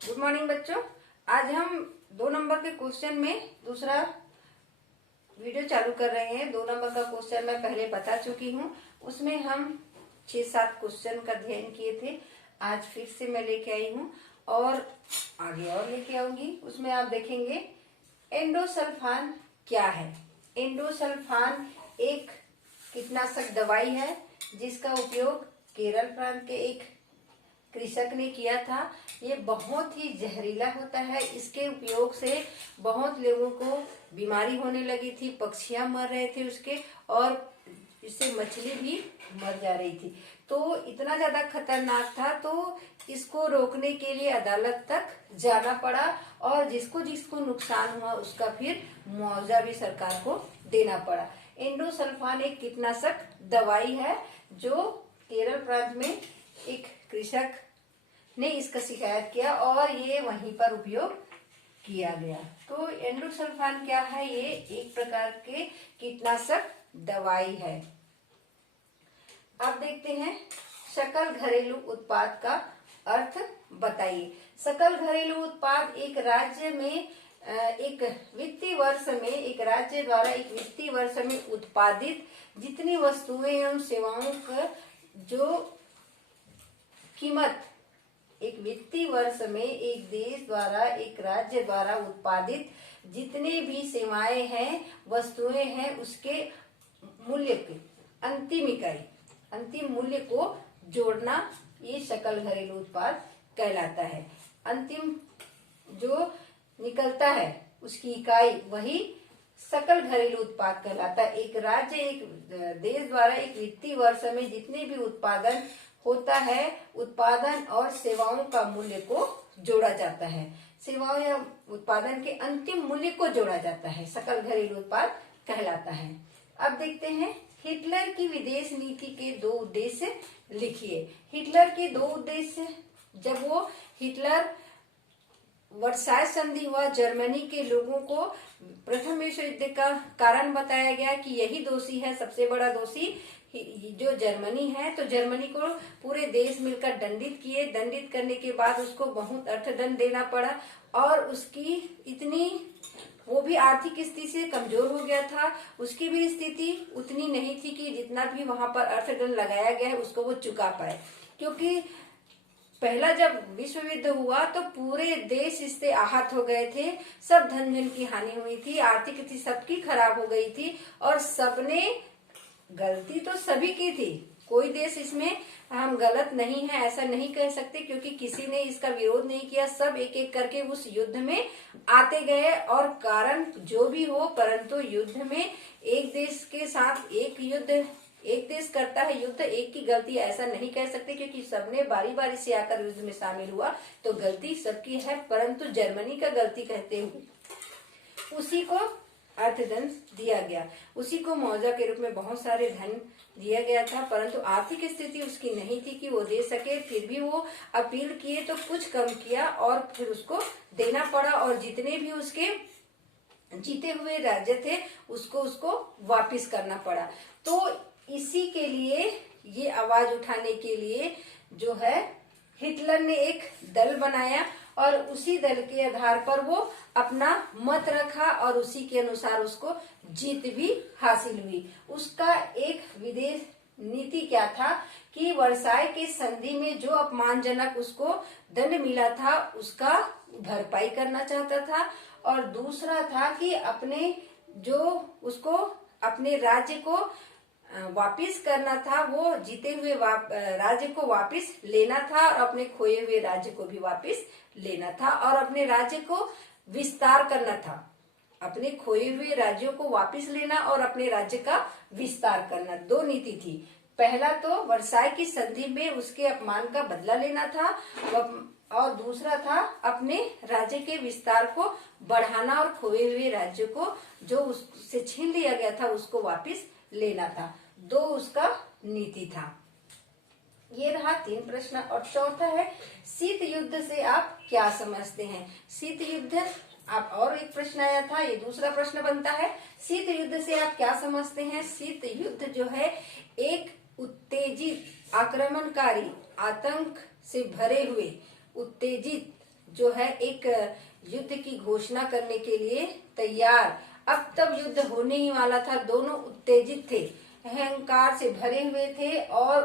Good morning बच्चों। आज हम 2 नंबर के क्वेश्चन में दूसरा वीडियो चालू कर रहे हैं। 2 नंबर का क्वेश्चन मैं पहले बता चुकी हूँ। उसमें हम 6-7 क्वेश्चन का अध्ययन किए थे। आज फिर से मैं लेके आई हूँ और आगे और लेके आऊंगी। उसमें आप देखेंगे एंडोसल्फान क्या है। एंडोसल्फान एक कीटनाशक दवाई है जिसका उपयोग केरल प्रांत के एक कृषक ने किया था। ये बहुत ही जहरीला होता है। इसके उपयोग से बहुत लोगों को बीमारी होने लगी थी, पक्षियां मर रहे थे उसके, और इससे मछली भी मर जा रही थी। तो इतना ज्यादा खतरनाक था, तो इसको रोकने के लिए अदालत तक जाना पड़ा और जिसको जिसको नुकसान हुआ उसका फिर मुआवजा भी सरकार को देना पड़ा। एंडोसल्फान एक कीटनाशक दवाई है जो केरल प्रांत में एक कृषक ने इसका शिकायत किया और ये वहीं पर उपयोग किया गया। तो एंडोसल्फान क्या है? ये एक प्रकार के कीटनाशक दवाई है। अब देखते हैं सकल घरेलू उत्पाद का अर्थ बताइए। सकल घरेलू उत्पाद एक राज्य में एक वित्तीय वर्ष में एक राज्य द्वारा एक वित्तीय वर्ष में उत्पादित जितनी वस्तुएं एवं सेवाओं का जो कीमत एक वित्तीय वर्ष में एक देश द्वारा एक राज्य द्वारा उत्पादित जितने भी सेवाएं हैं, वस्तुएं हैं, उसके मूल्य की अंतिम इकाई, अंतिम मूल्य को जोड़ना ये सकल घरेलू उत्पाद कहलाता है। अंतिम जो निकलता है उसकी इकाई वही सकल घरेलू उत्पाद कहलाता है। एक राज्य एक देश द्वारा एक वित्तीय वर्ष में जितने भी उत्पादन होता है, उत्पादन और सेवाओं का मूल्य को जोड़ा जाता है। सेवाओं या उत्पादन के अंतिम मूल्य को जोड़ा जाता है, सकल घरेलू उत्पाद कहलाता है। अब देखते हैं हिटलर की विदेश नीति के 2 उद्देश्य लिखिए। हिटलर के 2 उद्देश्य, जब वो हिटलर वर्साय संधि हुआ, जर्मनी के लोगों को प्रथम विश्व युद्ध का कारण बताया गया कि यही दोषी है, सबसे बड़ा दोषी जो जर्मनी है। तो जर्मनी को पूरे देश मिलकर दंडित किए। दंडित करने के बाद उसको बहुत अर्थदंड देना पड़ा और उसकी इतनी वो भी आर्थिक स्थिति से कमजोर हो गया था। उसकी भी स्थिति उतनी नहीं थी कि जितना भी वहां पर अर्थदंड लगाया गया है उसको वो चुका पाए, क्योंकि पहला जब विश्व युद्ध हुआ तो पूरे देश इससे आहत हो गए थे। सब धन जन की हानि हुई थी, आर्थिक स्थिति सबकी खराब हो गई थी और सबने गलती तो सभी की थी। कोई देश इसमें हम गलत नहीं है ऐसा नहीं कह सकते, क्योंकि किसी ने इसका विरोध नहीं किया। सब एक एक करके उस युद्ध में आते गए और कारण जो भी हो, परंतु युद्ध में एक देश के साथ एक देश करता है युद्ध, एक की गलती ऐसा नहीं कह सकते, क्योंकि सबने बारी बारी से आकर युद्ध में शामिल हुआ तो गलती सबकी है। परंतु जर्मनी का गलती कहते हुए उसी को अर्थदंड दिया गया, उसी को मुआवजा के रूप में बहुत सारे धन दिया गया था। परंतु आर्थिक स्थिति उसकी नहीं थी कि वो दे सके। फिर भी वो अपील किए तो कुछ कम किया और फिर उसको देना पड़ा और जितने भी उसके जीते हुए राज्य थे उसको वापिस करना पड़ा। तो इसी के लिए ये आवाज उठाने के लिए जो है हिटलर ने एक दल बनाया और उसी दल के आधार पर वो अपना मत रखा और उसी के अनुसार उसको जीत भी हासिल हुई। उसका एक विदेश नीति क्या था कि वर्साय के संधि में जो अपमानजनक उसको दंड मिला था उसका भरपाई करना चाहता था, और दूसरा था कि अपने राज्य को वापिस करना था, वो जीते हुए राज्य को वापिस लेना था और अपने खोए हुए राज्य को भी वापिस लेना था और अपने राज्य को विस्तार करना था। अपने खोए हुए राज्यों को वापिस लेना और अपने राज्य का विस्तार करना, 2 नीति थी। पहला तो वर्साय की संधि में उसके अपमान का बदला लेना था और दूसरा था अपने राज्य के विस्तार को बढ़ाना और खोए हुए राज्य को जो उससे छीन लिया गया था उसको वापिस लेना था। 2 उसका नीति था। ये रहा 3 प्रश्न। और चौथा है शीत युद्ध से आप क्या समझते हैं। शीत युद्ध आप और एक प्रश्न आया था, ये दूसरा प्रश्न बनता है। शीत युद्ध से आप क्या समझते हैं। शीत युद्ध जो है एक उत्तेजित आक्रमणकारी आतंक से भरे हुए उत्तेजित जो है एक युद्ध की घोषणा करने के लिए तैयार। अब तब युद्ध होने ही वाला था। दोनों उत्तेजित थे, अहंकार से भरे हुए थे और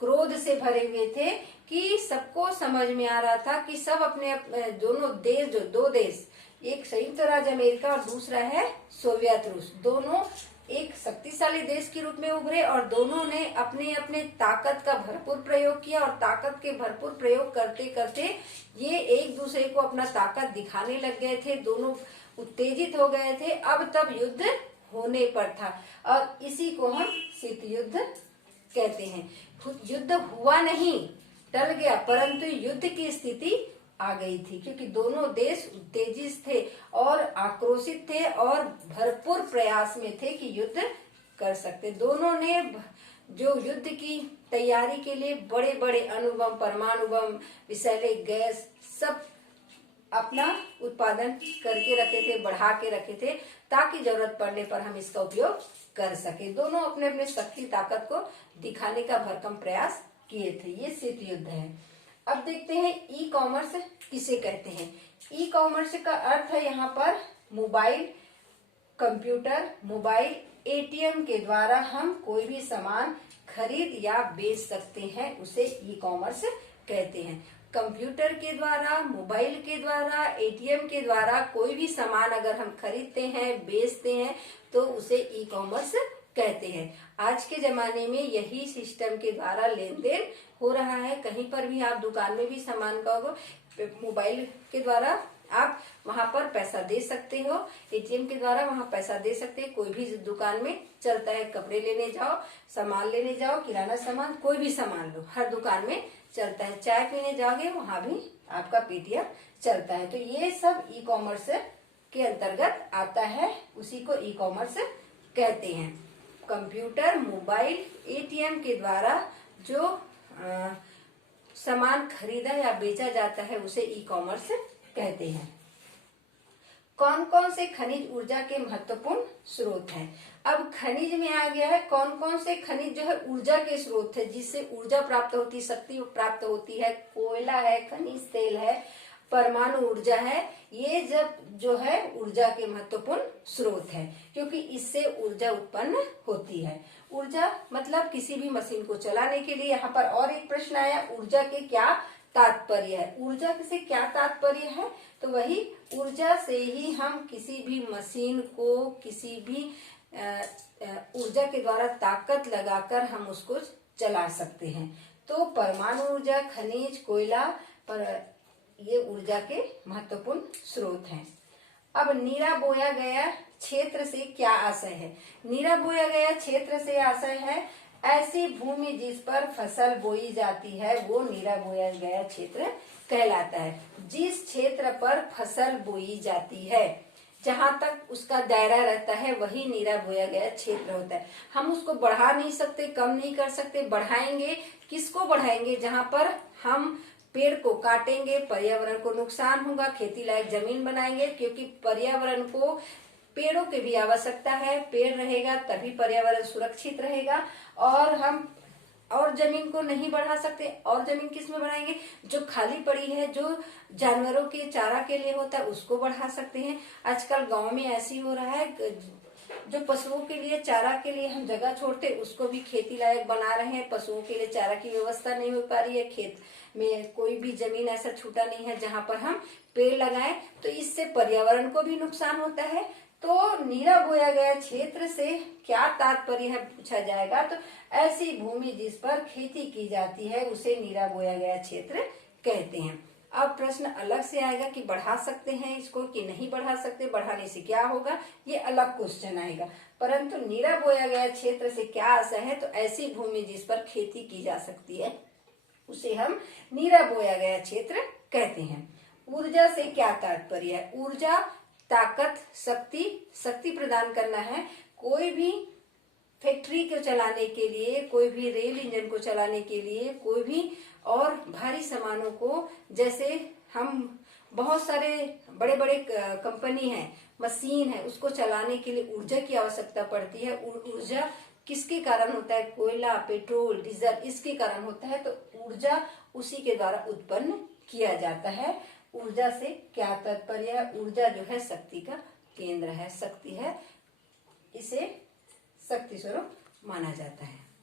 क्रोध से भरे हुए थे कि सबको समझ में आ रहा था कि सब अपने दोनों देश, जो दो देश, एक संयुक्त राज्य अमेरिका और दूसरा है सोवियत रूस, दोनों एक शक्तिशाली देश के रूप में उभरे और दोनों ने अपने अपने ताकत का भरपूर प्रयोग किया और ताकत के भरपूर प्रयोग करते करते ये एक दूसरे को अपना ताकत दिखाने लग गए थे। दोनों उत्तेजित हो गए थे। अब तब युद्ध होने पर था और इसी को हम शीत युद्ध कहते हैं। युद्ध हुआ नहीं, टल गया, परंतु युद्ध की स्थिति आ गई थी क्योंकि दोनों देश उत्तेजित थे और आक्रोशित थे और भरपूर प्रयास में थे कि युद्ध कर सकते। दोनों ने जो युद्ध की तैयारी के लिए बड़े बड़े अणुबम, परमाणु बम, विषैले गैस सब अपना उत्पादन करके रखे थे, बढ़ा के रखे थे ताकि जरूरत पड़ने पर हम इसका उपयोग कर सके। दोनों अपने अपने शक्ति ताकत को दिखाने का भरकम प्रयास किए थे। ये शीत युद्ध है। अब देखते हैं ई कॉमर्स किसे कहते हैं। ई कॉमर्स का अर्थ है यहाँ पर मोबाइल, कंप्यूटर, मोबाइल, एटीएम के द्वारा हम कोई भी सामान खरीद या बेच सकते हैं, उसे ई कॉमर्स कहते हैं। कंप्यूटर के द्वारा, मोबाइल के द्वारा, एटीएम के द्वारा कोई भी सामान अगर हम खरीदते हैं, बेचते हैं तो उसे ई कॉमर्स कहते हैं। आज के जमाने में यही सिस्टम के द्वारा लेन देन हो रहा है। कहीं पर भी आप दुकान में भी सामान का मोबाइल के द्वारा आप वहां पर पैसा दे सकते हो, एटीएम के द्वारा वहां पैसा दे सकते हैं। कोई भी दुकान में चलता है, कपड़े लेने जाओ, सामान लेने जाओ, किराना सामान, कोई भी सामान लो, हर दुकान में चलता है। चाय पीने जाओगे वहां भी आपका पेटीएम चलता है। तो ये सब ई कॉमर्स के अंतर्गत आता है, उसी को ई कॉमर्स कहते हैं। कंप्यूटर, मोबाइल, एटीएम के द्वारा जो सामान खरीदा या बेचा जाता है उसे ई कॉमर्स कहते हैं। कौन कौन से खनिज ऊर्जा के महत्वपूर्ण स्रोत हैं? अब खनिज में आ गया है कौन कौन से खनिज जो है ऊर्जा के स्रोत है, जिससे ऊर्जा प्राप्त होती, शक्ति प्राप्त होती है। कोयला है, खनिज तेल है, परमाणु ऊर्जा है। ये जब जो है ऊर्जा के महत्वपूर्ण स्रोत है क्योंकि इससे ऊर्जा उत्पन्न होती है। ऊर्जा मतलब किसी भी मशीन को चलाने के लिए। यहाँ पर और एक प्रश्न आया, ऊर्जा के क्या तात्पर्य है? ऊर्जा से क्या तात्पर्य है? तो वही ऊर्जा से ही हम किसी भी मशीन को, किसी भी ऊर्जा के द्वारा ताकत लगाकर हम उसको चला सकते हैं। तो परमाणु ऊर्जा, खनिज, कोयला पर ये ऊर्जा के महत्वपूर्ण स्रोत हैं। अब नीरा बोया गया क्षेत्र से क्या आशय है? नीरा बोया गया क्षेत्र से आशय है ऐसी भूमि जिस पर फसल बोई जाती है वो नीरा बोया गया क्षेत्र कहलाता है। जिस क्षेत्र पर फसल बोई जाती है, जहां तक उसका दायरा रहता है वही नीरा बोया गया क्षेत्र होता है। हम उसको बढ़ा नहीं सकते, कम नहीं कर सकते। बढ़ाएंगे, किसको बढ़ाएंगे? जहां पर हम पेड़ को काटेंगे, पर्यावरण को नुकसान होगा, खेती लायक जमीन बनाएंगे क्योंकि पर्यावरण को पेड़ों की भी आवश्यकता है। पेड़ रहेगा तभी पर्यावरण सुरक्षित रहेगा। और हम और जमीन को नहीं बढ़ा सकते। और जमीन किस में बढ़ाएंगे? जो खाली पड़ी है, जो जानवरों के चारा के लिए होता है उसको बढ़ा सकते हैं। आजकल गांव में ऐसी हो रहा है, जो पशुओं के लिए चारा के लिए हम जगह छोड़ते उसको भी खेती लायक बना रहे हैं। पशुओं के लिए चारा की व्यवस्था नहीं हो पा रही है, खेत में कोई भी जमीन ऐसा छूटा नहीं है जहां पर हम पेड़ लगाएं, तो इससे पर्यावरण को भी नुकसान होता है। तो नीरा बोया गया क्षेत्र से क्या तात्पर्य है पूछा जाएगा तो ऐसी भूमि जिस पर खेती की जाती है उसे नीरा बोया गया क्षेत्र कहते हैं। अब प्रश्न अलग से आएगा कि बढ़ा सकते हैं इसको कि नहीं बढ़ा सकते, बढ़ाने से क्या होगा, ये अलग क्वेश्चन आएगा। परंतु नीरा बोया गया क्षेत्र से क्या आशय है तो ऐसी भूमि जिस पर खेती की जा सकती है उसे हम नीरा बोया गया क्षेत्र कहते हैं। ऊर्जा से क्या तात्पर्य है? ऊर्जा ताकत, शक्ति प्रदान करना है। कोई भी फैक्ट्री को चलाने के लिए, कोई भी रेल इंजन को चलाने के लिए, कोई भी और भारी सामानों को, जैसे हम बहुत सारे बड़े बड़े कंपनी है, मशीन है, उसको चलाने के लिए ऊर्जा की आवश्यकता पड़ती है। ऊर्जा किसके कारण होता है? कोयला, पेट्रोल, डीजल, इसके कारण होता है। तो ऊर्जा उसी के द्वारा उत्पन्न किया जाता है। ऊर्जा से क्या तात्पर्य है? ऊर्जा जो है शक्ति का केंद्र है, शक्ति है, इसे शक्ति स्वरूप माना जाता है।